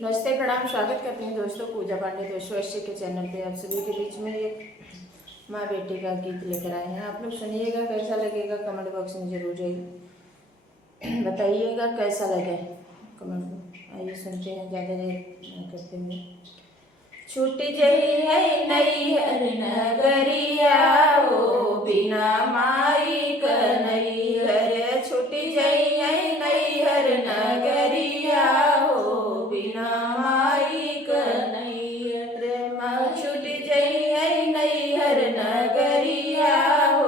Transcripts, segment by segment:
नमस्ते, प्रणाम, स्वागत करते हैं दोस्तों पूजा पांडे दोस्तों ऐसे के चैनल पे। आप सभी के बीच में एक माँ बेटी का गीत लेकर आए हैं। आप लोग सुनिएगा, कैसा लगेगा कमेंट बॉक्स में जरूर बताइएगा कैसा लगे कमेंट में। आइए सुनते हैं, ज़्यादा देर न करते हुए। छूट जई है नैहर नगरिया ओ बिना माई कन्हैया, छूट जई है नैहर नगरिया ओ बिना माई कन्हैया, छूट जई है नैहर नगरिया ओ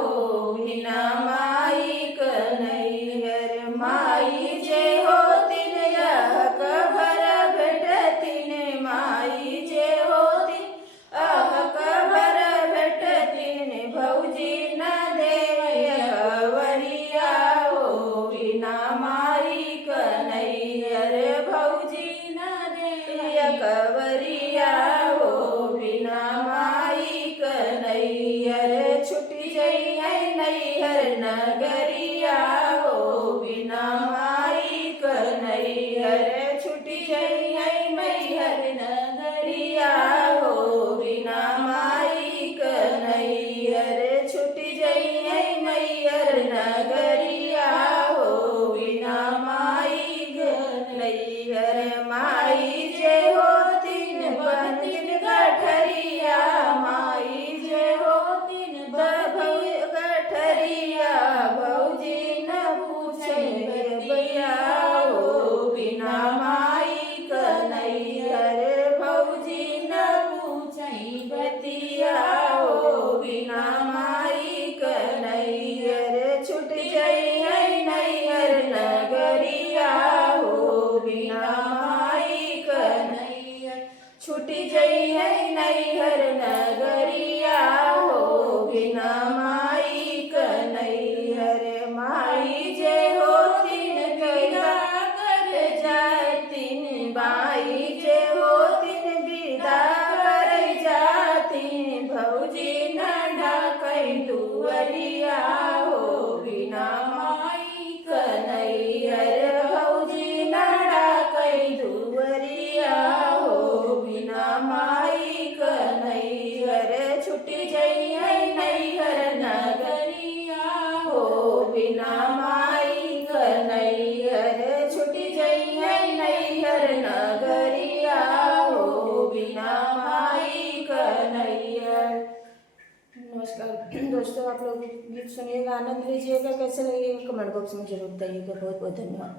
बिना माई कन्हैया। माई जे होतिन यह कबर भेटतिन, माई जे होतिन अह कबर भेटतिन, भौजी न देवय कवरिया ओ बिना माई कन्हैया, भौजी न देवय कवरिया ओ बिना माई कन्हैया। छूट जई है नैहर नगरिया ओ बिना माई कन्हैया, छूट जई है नैहर नगरिया ओ बिना माई कन्हैया, छूट जई है नैहर नगरिया ओ बिना माई कन्हैया। माई जे होतिन बनतिन गठरिया, माई जे होतिन गठरिया, भौजी न पूछे भैया ओ बिना माई कन्हैया, भौजी न पूछे बतिया ओ बिना माई कन्हैया। छूट जई है नैहर नगरिया ओ बिना माई कन्हैया, छूट जई है नैहर नगरिया ओ बिना माई कन्हैया। माई जे होतिन विदा कर जातिन, माई जे होतिन विदा कर जातिन, भौजी न डाकै दुअरिया ओ बिना माई कन्हैया, भौजी न डाकै दुअरिया ओ बिना माई कन्हैया। छूट जई है नैहर नगरिया ओ बिना माई कन्हैया, छूट जई है नैहर नगरिया ओ बिना माई कन्हैया। नमस्कार दोस्तों, आप लोग गीत सुनिएगा, आनंद लीजिएगा, कैसे लगेगा कमेंट बॉक्स में जरूर बताइएगा। बहुत बहुत धन्यवाद।